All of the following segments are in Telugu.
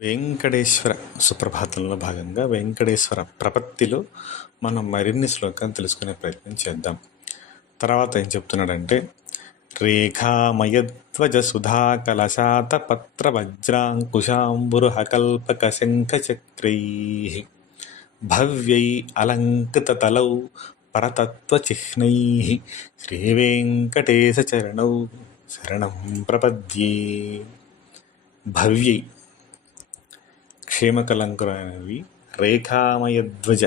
వెంకటేశ్వర సుప్రభాతంలో భాగంగా వెంకటేశ్వర ప్రపత్తిలో మనం మరిన్ని శ్లోకాలు తెలుసుకునే ప్రయత్నం చేద్దాం. తర్వాత ఏం చెప్తున్నాడంటే, రేఖామయధ్వజ సుధా కలశాత పత్ర వజ్రాంకుశాంబురుహ కల్పక శంఖ చక్రై భవ్యై అలంకృత తలౌ పరతత్వ చిహ్నై శ్రీవేంకటేశ చరణౌ శరణం ప్రపద్యే. భవ్యై క్షేమకలంకురైనవి, రేఖామయధ్వజ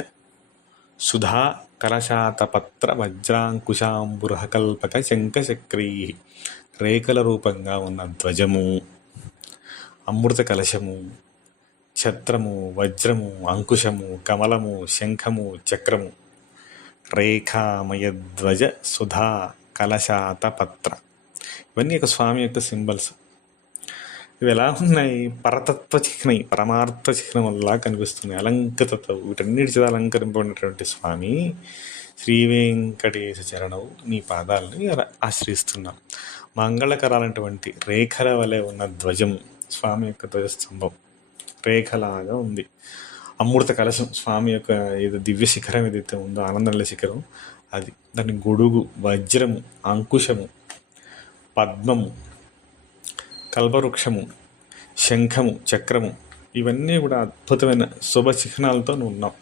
సుధా కలశాతపత్ర వజ్రాంకుశాంబురహకల్పక శంఖచక్రై, రేఖల రూపంగా ఉన్న ధ్వజము, అమృత కలశము, ఛత్రము, వజ్రము, అంకుశము, కమలము, శంఖము, చక్రము. రేఖామయధ్వజ సుధా కలశాతపత్ర, ఇవన్నీ ఒక స్వామి యొక్క సింబల్స్. ఇవి ఎలా ఉన్నాయి? పరతత్వ చిహ్నై, పరమార్థ చిహ్నం వల్ల కనిపిస్తున్నాయి. అలంకృతతో, వీటన్నిటి చేత అలంకరింపబడినటువంటి స్వామి శ్రీ వెంకటేశ చరణవు, నీ పాదాలని ఆశ్రయిస్తున్నాం. మంగళకరాలైనటువంటి రేఖల వలె ఉన్న ధ్వజం, స్వామి యొక్క ధ్వజస్తంభం రేఖలాగా ఉంది. అమృత కలశం, స్వామి యొక్క ఏదో దివ్య శిఖరం ఏదైతే ఉందో, ఆనందనల శిఖరం, అది. దాని గొడుగు వజ్రము, అంకుశము, పద్మము, కల్పవృక్షము, శంఖము, చక్రము, ఇవన్నీ కూడా అద్భుతమైన శుభ చిహ్నాలతో నువ్వు ఉన్నావు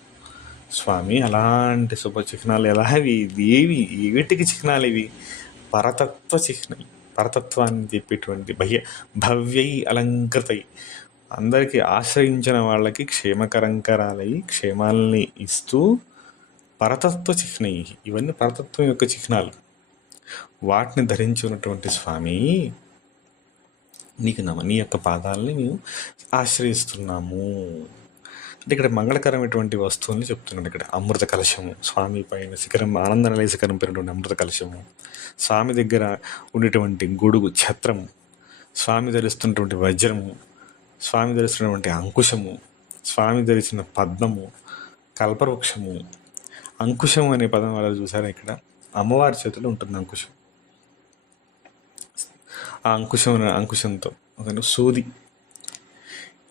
స్వామి. అలాంటి శుభ చిహ్నాలు ఎలా ఇవి? వీటికి చిహ్నాలు ఇవి పరతత్వ చిహ్నం, పరతత్వాన్ని చెప్పేటువంటి భవ్యై అలంకృతై, అందరికీ ఆశ్రయించిన వాళ్ళకి క్షేమకరంకరాలై క్షేమాలని ఇస్తూ పరతత్వ చిహ్నై, ఇవన్నీ పరతత్వం యొక్క చిహ్నాలు. వాటిని ధరించి ఉన్నటువంటి స్వామి, నీ యొక్క పాదాలని మేము ఆశ్రయిస్తున్నాము అంటే ఇక్కడ మంగళకరమైనటువంటి వస్తువుల్ని చెప్తున్నాడు. ఇక్కడ అమృత కలశము, స్వామి పైన శిఖరం, ఆనందనలయ శిఖరం పైనటువంటి అమృత కలశము, స్వామి దగ్గర ఉండేటువంటి గొడుగు ఛత్రము, స్వామి ధరిస్తున్నటువంటి వజ్రము, స్వామి ధరిస్తున్నటువంటి అంకుశము, స్వామి ధరిచిన పద్మము, కల్పవృక్షము. అంకుశం అనే పదం వల్ల చూసారా, ఇక్కడ అమ్మవారి చేతిలో ఉంటుంది అంకుశం. ఆ అంకుశంతో ఒక సూది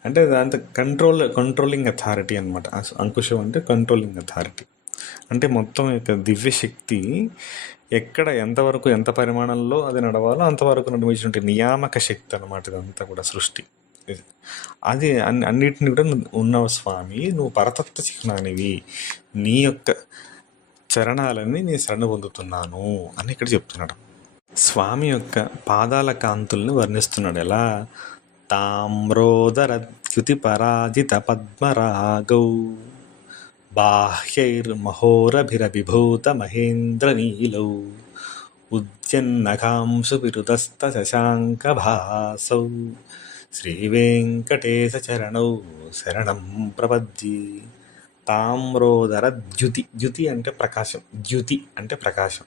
అంటే దాంతో కంట్రోలింగ్ అథారిటీ అనమాట. అంకుశం అంటే కంట్రోలింగ్ అథారిటీ, అంటే మొత్తం యొక్క దివ్యశక్తి ఎక్కడ ఎంతవరకు ఎంత పరిమాణంలో అది నడవాలో అంతవరకు నడిపించినటువంటి నియామక శక్తి అనమాట. ఇదంతా కూడా సృష్టి, అది అన్నిటిని కూడా ఉన్నావు స్వామి. నువ్వు పరతత్వ చిహ్నానివి, నీ యొక్క చరణాలని నేను శరణ పొందుతున్నాను అని ఇక్కడ చెప్తున్నాడు. స్వామి యొక్క పాదాల కాంతుల్ని వర్ణిస్తున్నాడు. ఎలా? తామ్రోదరద్యుతి పరాజిత పద్మరాగౌ బాహ్యైర్మహోరభిరవిభూత మహేంద్రనీలౌ ఉద్యన్నకాంశు విరుదస్త శశాంక భాసౌ శ్రీవేంకటేశ చరణౌ శరణం ప్రపద్యే. తామ్రోదర ద్యుతి, ద్యుతి అంటే ప్రకాశం, ద్యుతి అంటే ప్రకాశం.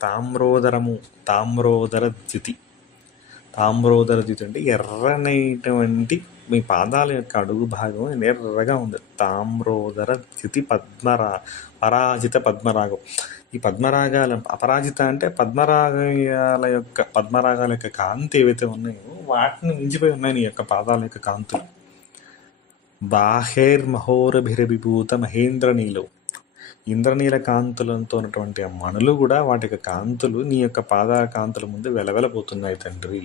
తామ్రోదరము, తామ్రోదర ద్యుతి. తామ్రోదర ద్యుతి అంటే ఎర్రనైనటువంటి మీ పాదాల యొక్క అడుగు భాగం ఎర్రగా ఉంది. తామ్రోదర ద్యుతి పరాజిత పద్మరాగం. ఈ పద్మరాగాల అపరాజిత అంటే పద్మరాగాల యొక్క కాంతి ఏవైతే ఉన్నాయో వాటిని మించిపోయి ఉన్నాయి నీ యొక్క పాదాల యొక్క కాంతులు. బాహైర్మహోరభిరవిభూత మహేంద్రనీలు, ఇంద్రనీల కాంతులతో ఉన్నటువంటి ఆ మణులు కూడా వాటి యొక్క కాంతులు నీ యొక్క పాదాల కాంతుల ముందు వెలవెలబోతున్నాయి తండ్రి.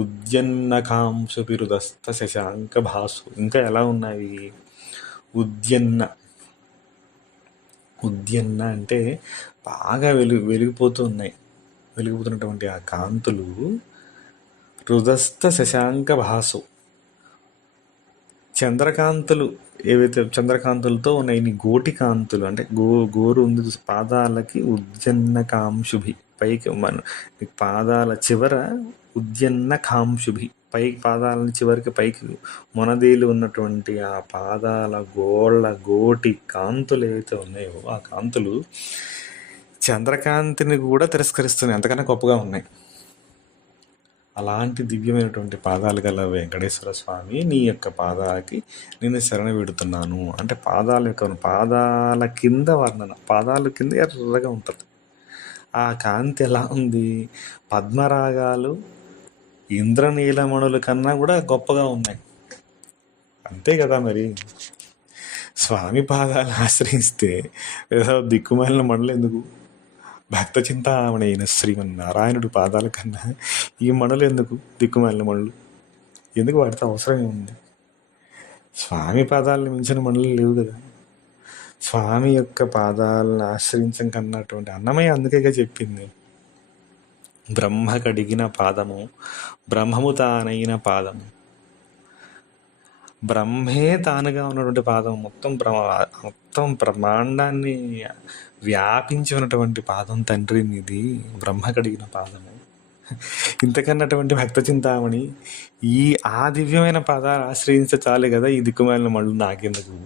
ఉద్యన్నకాంశు బిరుదస్త శశాంక భాసు, ఇంకా ఎలా ఉన్నాయి? ఉద్యన్న అంటే బాగా వెలిగిపోతూ ఉన్నాయి. వెలిగిపోతున్నటువంటి ఆ కాంతులు రుదస్త శశాంక భాసు, చంద్రకాంతులు ఏవైతే చంద్రకాంతులతో ఉన్నాయి నీ గోటి కాంతులు అంటే గోరు ఉంది పాదాలకి. ఉద్యన్న కాంశుభి, పైకి పాదాల చివర ఉద్యన్న కాంశుభి, పైకి పాదాల చివరికి పైకి మొనదేలు ఉన్నటువంటి ఆ పాదాల గోటి కాంతులు ఏవైతే ఉన్నాయో ఆ కాంతులు చంద్రకాంతిని కూడా తిరస్కరిస్తున్నాయి, అంతకన్నా గొప్పగా ఉన్నాయి. అలాంటి దివ్యమైనటువంటి పాదాలు గల వెంకటేశ్వర స్వామి, నీ యొక్క పాదాలకి నేను శరణ పెడుతున్నాను అంటే పాదాల కింద వర్ణన, పాదాల కింద ఎర్రగా ఉంటుంది. ఆ కాంతి ఎలా ఉంది? పద్మరాగాలు ఇంద్రనీలమణుల కన్నా కూడా గొప్పగా ఉన్నాయి. అంతే కదా మరి. స్వామి పాదాలు ఆశ్రయిస్తే ఏదో దిక్కుమాలిన మణులు ఎందుకు? భక్త చింతామణి అయిన శ్రీమన్నారాయణుడి పాదాల కన్నా ఈ మణులు ఎందుకు? దిక్కుమాలిన మణులు ఎందుకు వాడితే అవసరమే ఉంది? స్వామి పాదాలను మించిన మణులు లేవు కదా. స్వామి యొక్క పాదాలను ఆశ్రయించం కన్నటువంటి అన్నమయ్య అందుకేగా చెప్పింది, బ్రహ్మ కడిగిన పాదము, బ్రహ్మము తానైన పాదము. బ్రహ్మే తానుగా ఉన్నటువంటి పాదం, మొత్తం బ్రహ్మాండాన్ని వ్యాపించి ఉన్నటువంటి పాదం తండ్రి నీది, బ్రహ్మ కడిగిన పాదము. ఇంతకన్నటువంటి భక్త చింతామణి ఆ దివ్యమైన పాదాలు ఆశ్రయించ చాలే కదా. ఈ దిక్కుమాలిన మళ్ళు నాకెందుకు?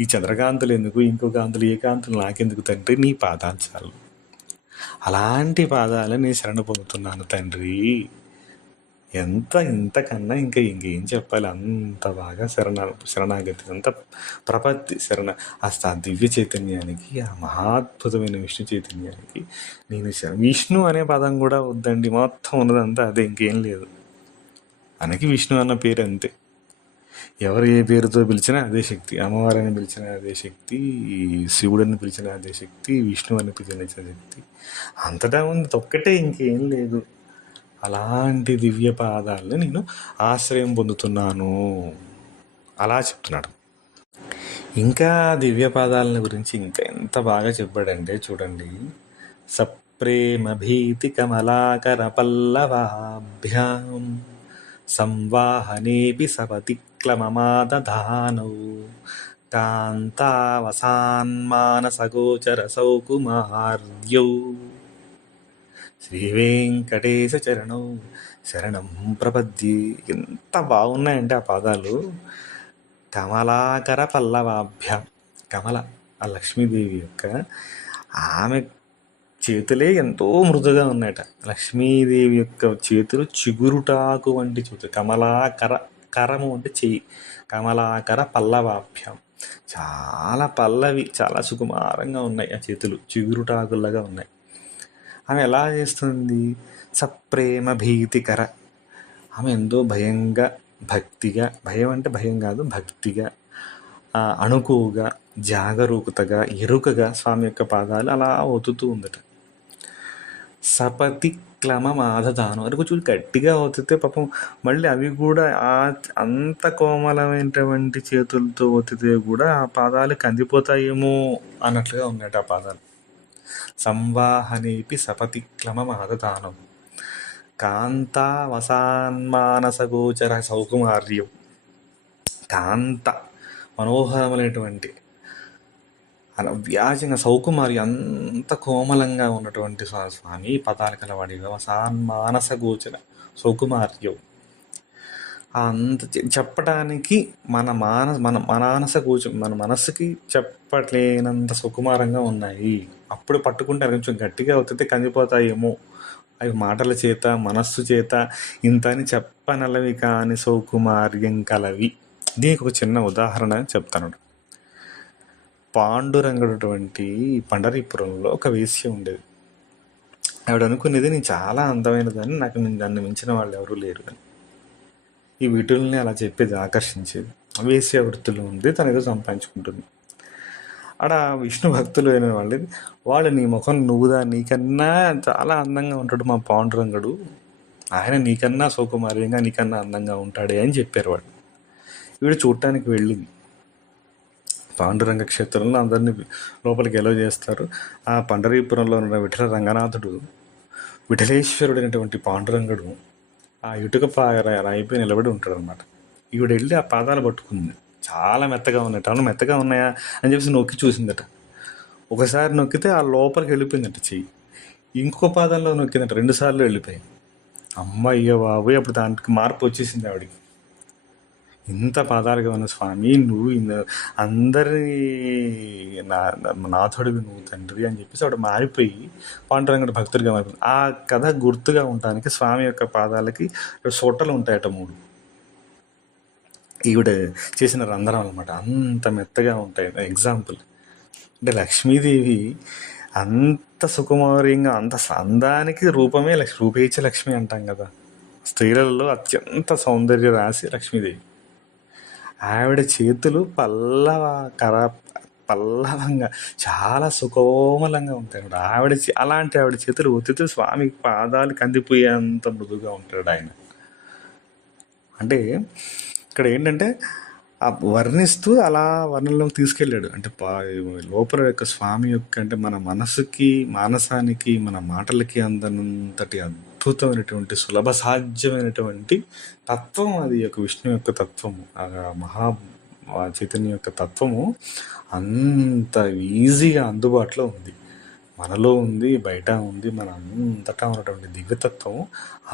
ఈ చంద్రకాంతులు ఎందుకు? ఇంకో కాంతులు, ఏ కాంతులు నాకెందుకు తండ్రి? నీ పాదాలు చాలు. అలాంటి పాదాలు నేను శరణ పొందుతున్నాను తండ్రి. ఇంతకన్నా ఇంకేం చెప్పాలి? అంత బాగా శరణాగతి, అంత ప్రపత్తి అసలు ఆ దివ్య చైతన్యానికి, ఆ మహాద్భుతమైన విష్ణు చైతన్యానికి నేను విష్ణు అనే పదం కూడా వద్దండి. మొత్తం ఉన్నదంతా అదే, ఇంకేం లేదు. మనకి విష్ణు అన్న పేరు అంతే. ఎవరు ఏ పేరుతో పిలిచినా అదే శక్తి. అమ్మవారిని పిలిచినా అదే శక్తి, శివుడిని పిలిచినా అదే శక్తి, విష్ణు అని పిలిచిన శక్తి అంతటా ఉంది. ఒక్కటే, ఇంకేం లేదు. అలాంటి దివ్య పాదాలను నేను ఆశ్రయం పొందుతున్నాను అలా చెప్తున్నాడు. ఇంకా దివ్య పాదాల గురించి ఇంకా ఎంత బాగా చెప్పాడంటే చూడండి. సప్రేమ భీతి కమలాకర పల్లవాభ్యాం సంవాహనేపి సపతిక్లమమాదధానౌ కాంతావసాన్మానసగోచర సౌకుమార్యౌ శ్రీవేంకటేశ చరణం శరణం ప్రపద్యే. ఎంత బాగున్నాయంటే ఆ పాదాలు. కమలాకర పల్లవాభ్యాం, కమల ఆ లక్ష్మీదేవి యొక్క ఆమె చేతులే ఎంతో మృదుగా ఉన్నాయట. లక్ష్మీదేవి యొక్క చేతులు చిగురుటాకు వంటి చేతులు. కరము అంటే చెయ్యి. కమలాకర పల్లవాభ్యాం, చాలా పల్లవి, చాలా సుకుమారంగా ఉన్నాయి ఆ చేతులు, చిగురుటాకుల్లాగా ఉన్నాయి. ఆమె ఎలా చేస్తుంది? సప్రేమ భీతికర, ఆమె ఎంతో భయంగా, భక్తిగా, భయం అంటే భయం కాదు, భక్తిగా, అణుకువగా, జాగరూకతగా, ఎరుకగా స్వామి యొక్క పాదాలు అలా ఒత్తుతూ ఉందట. సపతి క్లమమాదధానం, అది కొంచెం గట్టిగా ఒత్తితే పాపం మళ్ళీ అవి కూడా అంత కోమలమైనటువంటి చేతులతో ఒత్తితే కూడా ఆ పాదాలు కందిపోతాయేమో అన్నట్లుగా ఉన్నాయట ఆ పాదాలు. సంవాహనేపి సపతి క్లమమాదధానం కాంతావసాన్మానసగోచర సౌకుమార్యం. కాంత మనోహరమైనటువంటి వ్యాజంగా సౌకుమారి, అంత కోమలంగా ఉన్నటువంటి స్వామి పదాలు కలవాడిగా వసాన్మానసగోచర సౌకుమార్యం. అంత చెప్పటానికి మన మనసుకి చెప్పలేనంత సుకుమారంగా ఉన్నాయి. అప్పుడు పట్టుకుంటే కొంచెం గట్టిగా అవుతుంటే కందిపోతాయేమో, అవి మాటల చేత, మనస్సు చేత ఇంత అని చెప్పనలవి కాని సౌకుమార్యం కలవి. దీనికి ఒక చిన్న ఉదాహరణ చెప్తాను. పాండురంగటువంటి పండరీపురంలో ఒక వేశ్య ఉండేది. ఆవిడ అనుకునేది, నేను చాలా అందమైనదని, నాకు నన్ను మించిన వాళ్ళు ఎవరూ లేరు అని. ఈ వీటుల్ని అలా చెప్పేది, ఆకర్షించేది. వేశ్య వృత్తులు ఉంది, తనేదో సంపాదించుకుంటుంది. ఆడ విష్ణు భక్తులు అయిన వాళ్ళు నీ ముఖం నువ్వుదా, నీకన్నా చాలా అందంగా ఉంటాడు మా పాండురంగడు, ఆయన నీకన్నా సౌకుమార్యంగా, నీకన్నా అందంగా ఉంటాడే అని చెప్పారు వాళ్ళు. వీడు చూడటానికి వెళ్ళింది. పాండురంగ క్షేత్రంలో అందరినీ లోపలికి ఎలో చేస్తారు. ఆ పండరీపురంలో ఉన్న విఠల రంగనాథుడు, విఠలేశ్వరుడైనటువంటి పాండురంగడు ఆ ఇటుక రాయిపై నిలబడి ఉంటాడు అనమాట. ఈవిడ వెళ్ళి ఆ పాదాలు పట్టుకుంది. చాలా మెత్తగా ఉన్నాయి. అవును మెత్తగా ఉన్నాయా అని చెప్పేసి నొక్కి చూసిందట. ఒకసారి నొక్కితే ఆ లోపలికి వెళ్ళిపోయిందట చెయ్యి. ఇంకో పాదంలో నొక్కిందట, 2 సార్లు వెళ్ళిపోయాయి. అమ్మయ్య బాబోయ్, అప్పుడు దానికి మార్పు వచ్చేసింది ఆవిడికి. ఇంత పాదాలుగా ఉన్న స్వామి, నువ్వు అందరి నాథుడివి నువ్వు తండ్రి అని చెప్పేసి ఆవిడ మారిపోయి పాండురంగడు భక్తుడిగా మారిపోయింది. ఆ కథ గుర్తుగా ఉండడానికి స్వామి యొక్క పాదాలకి సొట్టలు ఉంటాయట 3. ఈవిడ చేసిన రంధ్రం అనమాట, అంత మెత్తగా ఉంటాయి. ఎగ్జాంపుల్ అంటే లక్ష్మీదేవి అంత సుకుమార్యంగా, అంత అందానికి రూపమే రూపేచ లక్ష్మి అంటాం కదా. స్త్రీలలో అత్యంత సౌందర్య రాశి లక్ష్మీదేవి. ఆవిడ చేతులు పల్లవంగా చాలా సుకోమలంగా ఉంటాయి. అలాంటి ఆవిడ చేతులు ఒత్తితే స్వామి పాదాలు కందిపోయేంత మృదుగా ఉంటాడు ఆయన. అంటే ఇక్కడ ఏంటంటే ఆ వర్ణిస్తూ అలా వర్ణంలోకి తీసుకెళ్ళాడు. అంటే లోపల యొక్క స్వామి యొక్క అంటే మన మనసుకి, మానసానికి, మన మాటలకి అందనంతటి అద్భుతమైనటువంటి సులభ సాధ్యమైనటువంటి తత్వం అది యొక్క విష్ణు యొక్క తత్వము, చైతన్యం యొక్క తత్వము అంత ఈజీగా అందుబాటులో ఉంది. మనలో ఉంది, బయట ఉంది, మన అంతటా ఉన్నటువంటి దివ్యతత్వం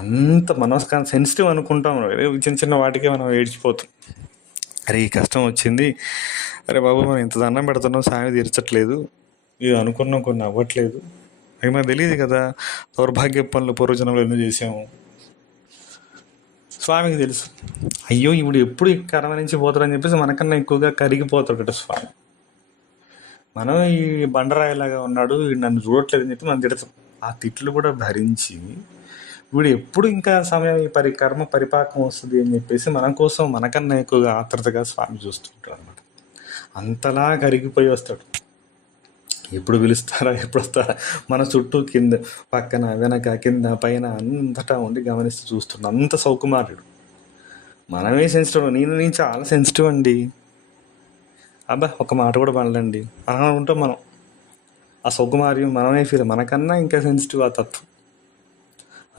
అంత మనసు సెన్సిటివ్ అనుకుంటాం. చిన్న చిన్న వాటికే మనం ఏడ్చిపోతాం. అరే ఈ కష్టం వచ్చింది, అరే బాబు మనం ఇంత దండం పెడుతున్నాం, సామి తీర్చట్లేదు, ఇది అనుకున్నాం కొన్ని అవ్వట్లేదు, అవి మనకు తెలియదు కదా. దౌర్భాగ్య పనులు పూర్వజనంలో ఎన్నో చేసాము, స్వామికి తెలుసు. అయ్యో ఇప్పుడు ఎప్పుడు ఈ కర్మ నుంచి పోతాడని చెప్పేసి మనకన్నా ఎక్కువగా కరిగిపోతాడట స్వామి. మనం ఈ బండరాయిలాగా ఉన్నాడు, నన్ను చూడట్లేదని చెప్పి మనం తిడతాం. ఆ తిట్లు కూడా భరించి వీడు ఎప్పుడు ఇంకా సమయం ఈ కర్మ పరిపాకం వస్తుంది అని చెప్పేసి మన కోసం మనకన్నా ఎక్కువగా ఆత్రతగా స్వామి చూస్తుంటాడు అనమాట. అంతలా కరిగిపోయి వస్తాడు. ఎప్పుడు పిలుస్తారా, ఎప్పుడు వస్తారా, మన చుట్టూ కింద పక్కన వెనక కింద పైన అంతటా ఉండి గమనిస్తూ చూస్తున్నాడు. అంత సౌకుమార్యుడు. మనమే సెన్సిటివ్. నేను చాలా సెన్సిటివ్ అండి, అబ్బా ఒక మాట కూడా పడలేండి అలా ఉంటాం మనం. ఆ సౌకుమార్యం మనమే మనకన్నా ఇంకా సెన్సిటివ్ ఆ తత్వం.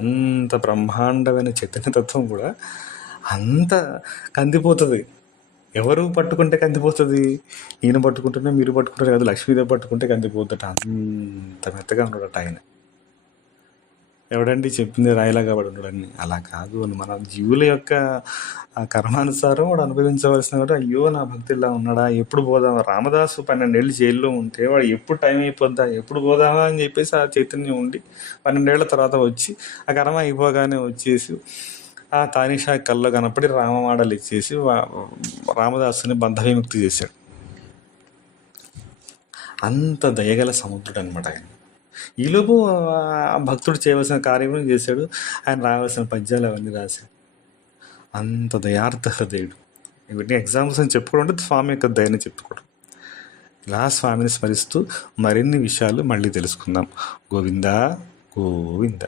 అంత బ్రహ్మాండమైన చైతన్య తత్వం కూడా అంత కందిపోతుంది. ఎవరు పట్టుకుంటే కందిపోతుంది? ఈయన పట్టుకుంటేనే మీరు పట్టుకుంటారు కదా, లక్ష్మీదేవి పట్టుకుంటే కందిపోతుంట. అంత మెత్తగా ఉండడట ఆయన. ఎవడండి చెప్పింది రాయిలాగా పడి ఉండడని? అలా కాదు. మన జీవుల యొక్క కర్మానుసారం వాడు అనుభవించవలసిన వాడు. అయ్యో నా భక్తిలా ఉన్నాడా, ఎప్పుడు పోదామా? రామదాసు 12 ఏళ్ళు జైల్లో ఉంటే వాడు ఎప్పుడు టైం అయిపోద్దా, ఎప్పుడు పోదామా అని చెప్పేసి ఆ చైతన్యం ఉండి 12 ఏళ్ల తర్వాత వచ్చి ఆ కర్మ అయిపోగానే వచ్చేసి ఆ తానిషా కల్లో కనపడి రామమాడలు ఇచ్చేసి రామదాసుని బంధ విముక్తి చేశాడు. అంత దయగల సముద్రుడు అనమాట ఆయన. ఈలోపు ఆ భక్తుడు చేయవలసిన కార్యక్రమం చేశాడు. ఆయన రావాల్సిన పద్యాలు అవన్నీ రాశాడు. అంత దయార్థ హృదయుడు. ఇవన్నీ ఎగ్జాంపుల్స్ అని చెప్పుకోవడం అంటే స్వామి యొక్క దయని చెప్పుకోవడం. ఇలా స్వామిని స్మరిస్తూ మరిన్ని విషయాలు మళ్ళీ తెలుసుకుందాం. గోవిందా గోవింద.